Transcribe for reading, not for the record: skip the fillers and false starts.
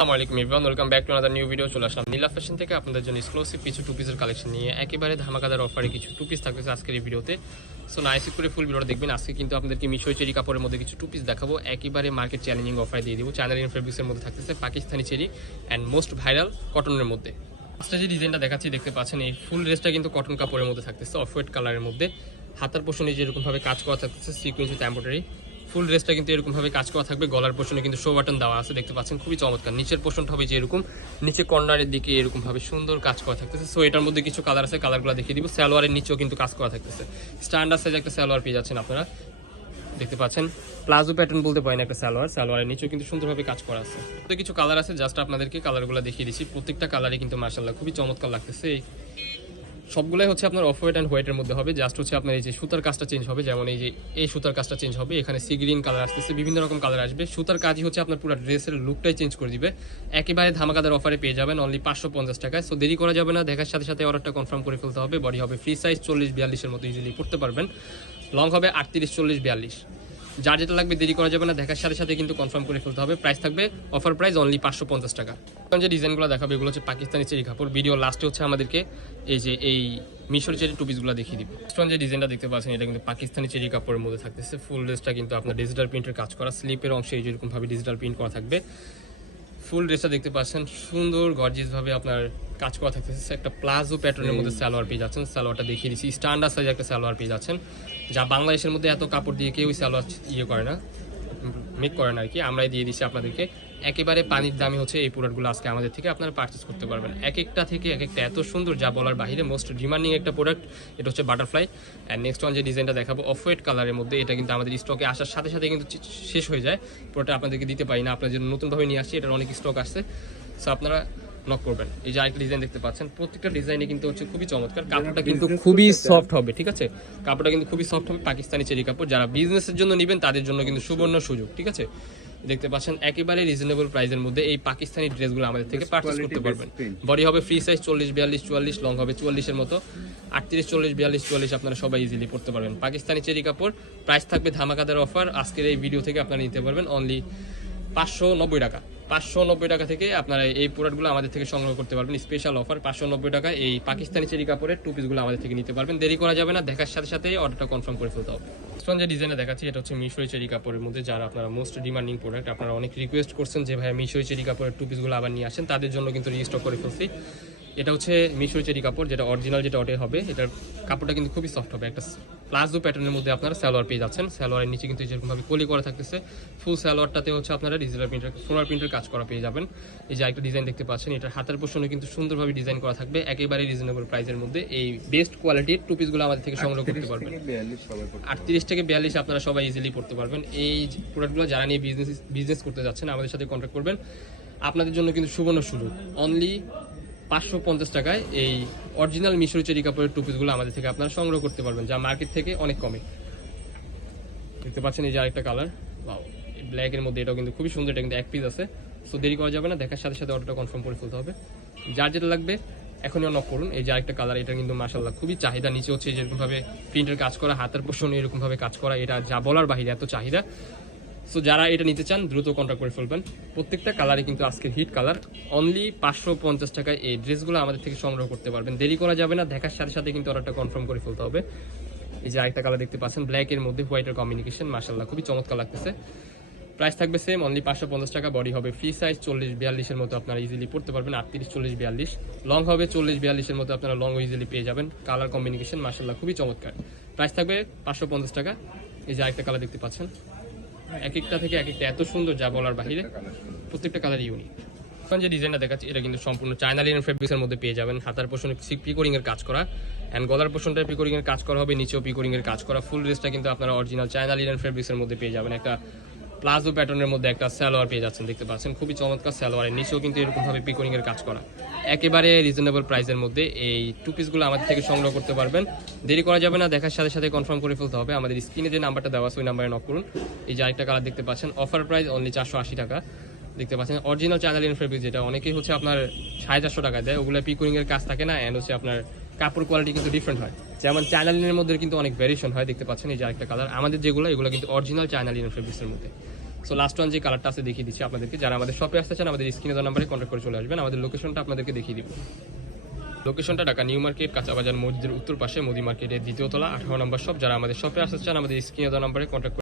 আসসালামু আলাইকুম everyone, welcome back to another new video. চলে আসলাম নীলা ফ্যাশন থেকে আপনাদের জন্য এক্সক্লুসিভ কিছু টু পিসের কালেকশন নিয়ে একেবারে ধামাকাদার অফারে কিছু টু পিস থাকতেছে আজকের এই ভিডিওতে। সো নাইস করে ফুল ভিডিওটা দেখবেন। আজকে কিন্তু আপনাদেরকে মিশরি চেরি কাপড়ের মধ্যে কিছু টু পিস দেখাবো, একেবারে মার্কেট চ্যালেঞ্জিং অফারে দিয়ে দিব। চ্যানেলিং ফেব্রিক্সের মধ্যে থাকতেছে Pakistani cherry and most viral কটনের মধ্যে। ফার্স্টে যে ডিজাইনটা দেখাচ্ছি দেখতে পাচ্ছেন, এই ফুল ড্রেসটা কিন্তু কটন কাপড়ের মধ্যে থাকতেছে, অফ হোয়াইট কালারের মধ্যে। হাতার পোর্শনে যেরকমভাবে কাজ করা থাকতেছে সিকোয়েন্স উইথ এমব্রয়ডারি। ফুল ড্রেসটা কিন্তু এরকমভাবে কাজ করা থাকবে। গলার পোর্শনে কিন্তু শো বাটন দেওয়া আছে, দেখতে পাচ্ছেন খুবই চমৎকার। নিচের পোর্শনটা হবে যে এরকম, নিচে কর্নারের দিকে এরকমভাবে সুন্দর কাজ করা থাকতেছে। সো এটার মধ্যে কিছু কালার আছে, কালারগুলো দেখিয়ে দিব। সালোয়ারের নিচেও কিন্তু কাজ করা থাকতেছে। স্ট্যান্ডার্ড সাইজ একটা সালোয়ার পেয়ে যাচ্ছেন আপনারা, দেখতে পাচ্ছেন। প্লাজো প্যাটার্ন বলতে পারেন একটা সালোয়ারের নিচেও কিন্তু সুন্দরভাবে কাজ করা আছে। তো কিছু কালার আছে, জাস্ট আপনাদেরকে কালারগুলো দেখিয়ে দিচ্ছি। প্রত্যেকটা কালারই কিন্তু মাশাআল্লাহ খুবই চমৎকার লাগতেছে। সবগুলাই হচ্ছে আপনার অফ হোয়াইট অ্যান্ড হোয়াইটের মধ্যে হবে। জাস্ট হচ্ছে আপনার এই যে সুতার কাজটা চেঞ্জ হবে, যেমন এই সুতার কাজটা চেঞ্জ হবে। এখানে সি গ্রিন কালার আসতেছে, বিভিন্ন রকম কালার আসবে। সুতার কাজই হচ্ছে আপনার পুরো ড্রেসের লুকটাই চেঞ্জ করে দিবে। একেবারে ধামাকাদার অফারে পেয়ে যাবেন অনলি 550 টাকায়। সো দেরি করা যাবে না, দেখার সাথে সাথে অর্ডারটা কনফার্ম করে ফেলতে হবে। বডি হবে ফ্রি সাইজ 40-42 মতো ইজিলি পড়তে পারবেন। লং হবে 38-40-42। যার যেটা লাগবে দেরি করা যাবে না, দেখার সাথে সাথে কিন্তু কনফার্ম করে ফেলতে হবে। প্রাইস থাকবে অফার প্রাইস অনলি 550 টাকা। এখন যে ডিজাইনগুলো দেখাবে এগুলো হচ্ছে পাকিস্তানি চেরি কাপড়। ভিডিও লাস্টে হচ্ছে আমাদেরকে এই মিশরি চেরি টু পিসগুলো দেখিয়ে দিব। যে ডিজাইনটা দেখতে পাচ্ছেন এটা কিন্তু পাকিস্তানি চেরি কাপড়ের মধ্যে থাকতেছে। ফুল ড্রেসটা কিন্তু আপনার ডিজিটাল প্রিন্টের কাজ করা, স্লিপের অংশে যেরকমভাবে ডিজিটাল প্রিন্ট করা থাকবে। ফুল ড্রেসটা দেখতে পাচ্ছেন সুন্দর গর্জিয়াস ভাবে আপনার কাজ করা থাকতেছে। একটা প্লাজো প্যাটার্নের মধ্যে সালোয়ার পেয়ে যাচ্ছেন। সালোয়ারটা দেখিয়ে দিচ্ছি, স্ট্যান্ডার্ড সাইজ একটা সালোয়ার পেয়ে যাচ্ছেন, যা বাংলাদেশের মধ্যে এত কাপড় দিয়ে কেউ সালোয়ার করে না, মেক করে না আর কি। আমরাই দিয়ে দিচ্ছি আপনাদেরকে। একেবারে পানির দামে হচ্ছে এই প্রোডাক্টগুলো আজকে আমাদের থেকে আপনারা পারচেস করতে পারবেন। এক একটা থেকে এক একটা এত সুন্দর, যা বলার বাইরে। মোস্ট ডিমান্ডিং একটা প্রোডাক্ট এটা হচ্ছে বাটারফ্লাই। অ্যান্ড নেক্সট ওয়ান যে ডিজাইনটা দেখাবো অফ হোয়াইট কালারের মধ্যে, এটা কিন্তু আমাদের স্টকে আসার সাথে সাথে কিন্তু শেষ হয়ে যায়। প্রোডাক্ট আপনাদেরকে দিতে পারি না, আপনার জন্য নতুনভাবে নিয়ে আসছি। এটার অনেক স্টক আসছে, সো আপনারা নক করবেন। এই যে আরেকটা ডিজাইন দেখতে পাচ্ছেন, প্রত্যেকটা ডিজাইনে কিন্তু হচ্ছে খুবই চমৎকার। কাপড়টা কিন্তু খুবই সফট হবে, ঠিক আছে। কাপড়টা কিন্তু খুবই সফট হবে, পাকিস্তানি চেরি কাপড়। যারা বিজনেসের জন্য নেবেন তাদের জন্য কিন্তু সুবর্ণ সুযোগ, ঠিক আছে। দেখতে পাচ্ছেন একেবারে রিজনেবল প্রাইসের মধ্যে এই পাকিস্তানি ড্রেসগুলো আমাদের থেকে পারচেজ করতে পারবেন। বডি হবে ফ্রি সাইজ 40-42-44, লং হবে 44-এর মতো। 38-40-42-44 আপনারা সবাই ইজিলি পড়তে পারবেন। পাকিস্তানি চেরি কাপড়। প্রাইস থাকবে ধামাকাদার অফার আজকের এই ভিডিও থেকে আপনারা নিতে পারবেন অনলি 590 টাকা। 590 টাকা থেকে আপনারা এই প্রোডাক্টগুলো আমাদের থেকে সংগ্রহ করতে পারবেন। স্পেশাল অফার 590 টাকা এই পাকিস্তানি চেরি কাপড়ের টু পিসগুলো আমাদের থেকে নিতে পারবেন। দেরি করা যাবে না, দেখার সাথে সাথে অর্ডারটা কনফার্ম করে ফেলতে হবে। যে ডিজাইনে দেখাচ্ছি এটা হচ্ছে মিশরি চেরি কাপড়ের মধ্যে, যারা আপনারা মোস্ট ডিমান্ডিং প্রোডাক্ট, আপনারা অনেক রিকোয়েস্ট করছেন যে ভাই মিশরি চেরি কাপড়ের টু পিসগুলো আবার নিয়ে আসেন, তাদের জন্য কিন্তু রিস্টক করে ফেলছি। এটা হচ্ছে মিশরি চেরি কাপড়, যেটা অরিজিনাল যেটা ওটাই হবে। এটার কাপড়টা কিন্তু খুবই সফট হবে। একটা প্লাজো প্যাটার্নের মধ্যে আপনারা সালোয়ার পেয়ে যাচ্ছেন। সালোয়ারের নিচে কিন্তু যেরকমভাবে কলি করা থাকতেছে। ফুল সালোয়ারটাতে হচ্ছে আপনারা ডিজিটাল প্রিন্টার, ফ্লোরাল প্রিন্টের কাজ করা পেয়ে যাবেন। এই যে একটা ডিজাইন দেখতে পাচ্ছেন, এটার হাতের পোর্শনে কিন্তু সুন্দরভাবে ডিজাইন করা থাকবে। একেবারে রিজনেবল প্রাইসের মধ্যে এই বেস্ট কোয়ালিটির টু পিসগুলো আমাদের থেকে সংগ্রহ করতে পারবেন। 38 থেকে 42 আপনারা সবাই ইজিলি পড়তে পারবেন। এই প্রোডাক্টগুলো যারা নিয়ে বিজনেস করতে যাচ্ছেন আমাদের সাথে কন্ট্যাক্ট করবেন। আপনাদের জন্য কিন্তু সুবর্ণ সুযোগ। অনলি 550 টাকায় এই অরিজিনাল মিশরি চেরি কাপড়ের টু পিসগুলো আমাদের থেকে আপনারা সংগ্রহ করতে পারবেন, যা মার্কেট থেকে অনেক কমে। দেখতে পাচ্ছেন এই যে আরেকটা কালার, ওয়াও, এই ব্ল্যাকের মধ্যে। এটাও কিন্তু খুবই সুন্দর, এটা কিন্তু এক পিস আছে। সো দেরি করা যাবে না, দেখার সাথে সাথে অর্ডারটা কনফার্ম করে ফেলতে হবে। যার যেটা লাগবে এখনই নক করুন। এই যে আরেকটা কালার, এটা কিন্তু মাশাআল্লাহ খুবই চাহিদা। নিচে হচ্ছে যেরকমভাবে প্রিন্টের কাজ করা, হাতের পোর্শনে এরকমভাবে কাজ করা, এটা যা বলার বাহিরে এত চাহিদা। সো যারা এটা নিতে চান দ্রুত কন্ট্যাক্ট করে ফেলবেন। প্রত্যেকটা কালারই কিন্তু আজকের হিট কালার। অনলি 550 টাকায় এই ড্রেসগুলো আমাদের থেকে সংগ্রহ করতে পারবেন। দেরি করা যাবে না, দেখার সাথে সাথে কিন্তু অর্ডারটা কনফার্ম করে ফেলতে হবে। এই যে আরেকটা কালার দেখতে পাচ্ছেন, ব্ল্যাকের মধ্যে হোয়াইটের কম্বিনেশন, মাশাআল্লাহ খুবই চমৎকার লাগতেছে। প্রাইস থাকবে সেম অনলি 550 টাকা। বডি হবে ফ্রি সাইজ 40-42-এর মতো আপনারা ইজিলি পড়তে পারবেন। 38-40-42, লং হবে 40-42-এর মতো আপনারা লং ইজিলি পেয়ে যাবেন। কালার কম্বিনেশন মাশাআল্লাহ খুবই চমৎকার। প্রাইস থাকবে 550 টাকা। এই যে আরেকটা কালার দেখতে পাচ্ছেন, এক একটা থেকে এক একটা এত সুন্দর, যা বলার বাহিরে। প্রত্যেকটা কালার ইউনিক। যে ডিজাইনটা দেখাচ্ছি এটা কিন্তু সম্পূর্ণ চায়না লিনেন ফেব্রিক্সের মধ্যে পেয়ে যাবেন। হাতার পোর্শনে পিকোরিং এর কাজ করা, এন্ড গলার পোর্শনটা পিকোরিং এর কাজ করা হবে, নিচেও পিকোরিং এর কাজ করা। ফুল ড্রেসটা কিন্তু আপনারা অরিজিনাল চায়না লিনেন ফেব্রিক্সের মধ্যে পেয়ে যাবেন। একটা প্লাজো প্যাটার্নের মধ্যে একটা সালোয়ার পেয়ে যাচ্ছেন, দেখতে পাচ্ছেন খুবই চমৎকার। সালোয়ারের নিচেও কিন্তু এরকমভাবে পিকোরিং এর কাজ করা। একেবারে রিজনেবল প্রাইসের মধ্যে এই টু পিসগুলো আমাদের থেকে সংগ্রহ করতে পারবেন। দেরি করা যাবে না, দেখার সাথে সাথে কনফার্ম করে ফেলতে হবে। আমাদের স্ক্রিনে যে নাম্বারটা দেওয়া আছে ওই নাম্বারে নক করুন। এই যে আরেকটা কালার দেখতে পাচ্ছেন, অফার প্রাইস অনলি 480 টাকা। দেখতে পাচ্ছেন অরিজিনাল চায়না লিনেন ফেব্রিক, যেটা অনেকেই হচ্ছে আপনার 450 টাকা দেয়, ওগুলো পিকোরিং এর কাজ থাকে না। এন্ড হচ্ছে আপনার কাপড় কোয়ালিটি কিন্তু ডিফারেন্ট হয়। যেমন চায়না লিনেনের মধ্যে কিন্তু অনেক ভ্যারিয়েশন হয়। দেখতে পাচ্ছেন এই যে আরেকটা কালার, আমাদের যেগুলো এগুলো কিন্তু অরিজিনাল চায়না লিনেন ফেব্রিক্সের মধ্যে। সো লাস্ট ওয়ান যে কালারটা আছে দেখিয়ে দিচ্ছি আপনাদেরকে। যারা আমাদের শপে আসতে চান আমাদের স্ক্রিনে দেওয়া নাম্বারে কন্ট্যাক্ট করে চলে আসবেন। আমাদের লোকেশনটা আপনাদেরকে দেখিয়ে দিব। লোকেশনটা ঢাকা নিউ মার্কেট, কাঁচাবাজার মসজিদের উত্তর পাশে, মোদি মার্কেটের দ্বিতীয় তলা, 18 নম্বর শপ। যারা আমাদের শপে আসতে চান আমাদের স্ক্রিনে দেওয়া নাম্বারে কন্ট্যাক্ট